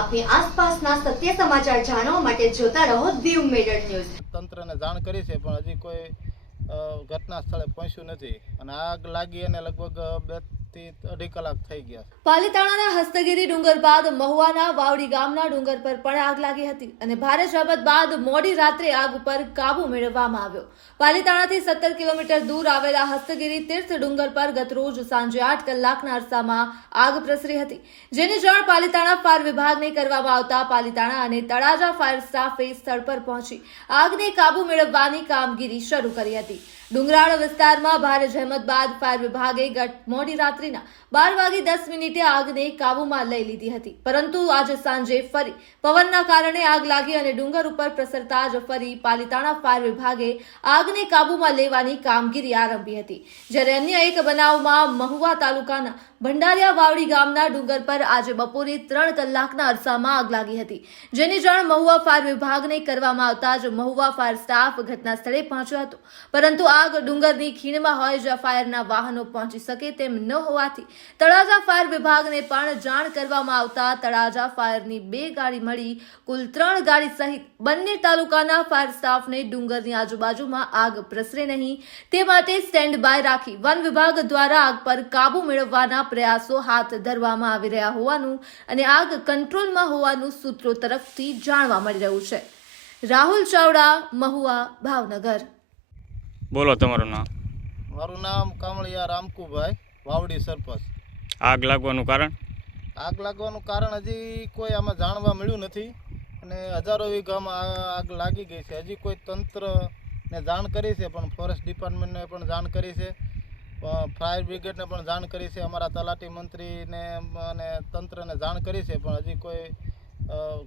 આપની આસપાસના સત્ય સમાચાર જાણવા માટે જોતા રહો દીવ મિરર ન્યૂઝ। તંત્રને જાણ કરી છે પણ હજી કોઈ ઘટના સ્થળે પહોંચ્યું નથી અને આગ લાગી અને લગભગ 2 થી 2.5 કલાક થઈ ગયા છે। પાલીતાણાના હસ્તગીરી ડુંગર બાદ મહુવાના વાવડી ગામના ડુંગર પર પણ આગ લાગી હતી અને ભારે જહેમત બાદ મોડી રાત્રે આગ ઉપર કાબુ મેળવવામાં આવ્યો। પાલીતાણાથી 17 કિલોમીટર દૂર આવેલા હસ્તગીરી તીર્થ ડુંગર પર ગતરોજ સાંજે 8 કલાકના અરસામાં આગ પ્રસરી હતી, જેની જાણ પાલીતાણા ફાયર વિભાગને કરવામાં આવતા પાલીતાણા અને તળાજા ફાયર સ્ટાફે સ્થળ પર પહોંચી આગને કાબુ મેળવવાની કામગીરી શરૂ કરી હતી। ડુંગરાળ વિસ્તારમાં ભારે જહેમત બાદ ફાયર વિભાગે ગત મોડી રાત્રિના 12:10 આગને કાબૂમાં લઈ લીધી હતી, પરંતુ આજે સાંજે ફરી પવનના કારણે આગ લાગી અને ડુંગર ઉપર પ્રસરતા જ ફરી પાલીતાણા ફાયર વિભાગે આગને કાબૂમાં લેવાની કામગીરી આરંભી હતી। જ્યારે અન્ય એક બનાવમાં મહુવા તાલુકાના ભંડારિયા વાવડી ગામના ડુંગર પર આજે બપોરે 3 કલાકના અરસામાં આગ લાગી હતી, જેની જાણ મહુવા ફાયર વિભાગને કરવામાં આવતા જ મહુવા ફાયર સ્ટાફ ઘટના સ્થળે પહોંચ્યો હતો, પરંતુ આગ ડુંગરની ખીણમાં હોય જ્યાં ફાયરના વાહનો પહોંચી શકે તેમ ન હોવાથી તળાજા ફાયર વિભાગને પણ જાણ કરવામાં આવતા તળાજા ફાયરની 2 ગાડી મળી કુલ 3 ગાડી સહિત બંને તાલુકાના ફાયર સ્ટાફને ડુંગરની આજુબાજુમાં આગ પ્રસરે નહીં તે માટે સ્ટેન્ડ બાય રાખી વન વિભાગ દ્વારા આગ પર કાબુ મેળવવાના પ્રયાસો હાથ ધરવામાં આવી રહ્યા હોવાનું અને આગ કંટ્રોલમાં હોવાનું સૂત્રો તરફથી જાણવા મળી રહ્યું છે। રાહુલ ચાવડા, મહુવા, ભાવનગર। બોલો તમારું નામ? મારું નામ કામળિયા રામકુભાઈ, વાવડી સરપંચ। આગ લાગવાનું કારણ? આગ લાગવાનું કારણ હજી કોઈ આમાં જાણવા મળ્યું નથી અને હજારો વીઘામાં આગ લાગી ગઈ છે। હજી કોઈ તંત્રને જાણ કરી છે પણ ફોરેસ્ટ ડિપાર્ટમેન્ટને પણ જાણ કરી છે, ફાયર બ્રિગેડને પણ જાણ કરી છે, અમારા તલાટી મંત્રીને અને તંત્રને જાણ કરી છે પણ હજી કોઈ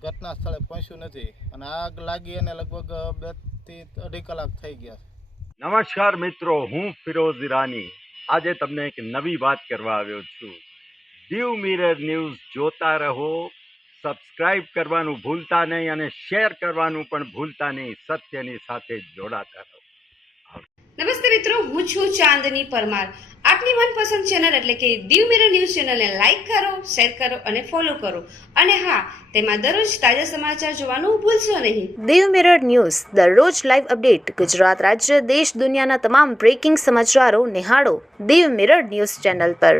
ઘટના સ્થળે પહોંચ્યું નથી અને આગ લાગી અને લગભગ 2 થી 2.5 કલાક થઈ ગયા છે। નમસ્કાર મિત્રો, હું ફિરોઝ ઈરાની આજે તમને એક નવી વાત કરવા આવ્યો છું। દીવ મિરર ન્યૂઝ જોતા રહો, સબસ્ક્રાઇબ કરવાનું ભૂલતા નહીં અને શેર કરવાનું પણ ભૂલતા નહીં। સત્યની સાથે જોડાતા રહો। નમસ્તે મિત્રો, હું છું ચાંદની પરમાર। આપની મનપસંદ ચેનલ એટલે કે દીવ મિરર ન્યૂઝ ચેનલને લાઈક કરો, શેર કરો અને ફોલો કરો અને હા, તેમાં દરરોજ તાજા સમાચાર જોવાનું ભૂલશો નહીં। દીવ મિરર ન્યૂઝ દરરોજ લાઈવ અપડેટ, ગુજરાત રાજ્ય, દેશ, દુનિયાના તમામ બ્રેકિંગ સમાચારો નિહાળો દીવ મિરર ન્યૂઝ ચેનલ પર।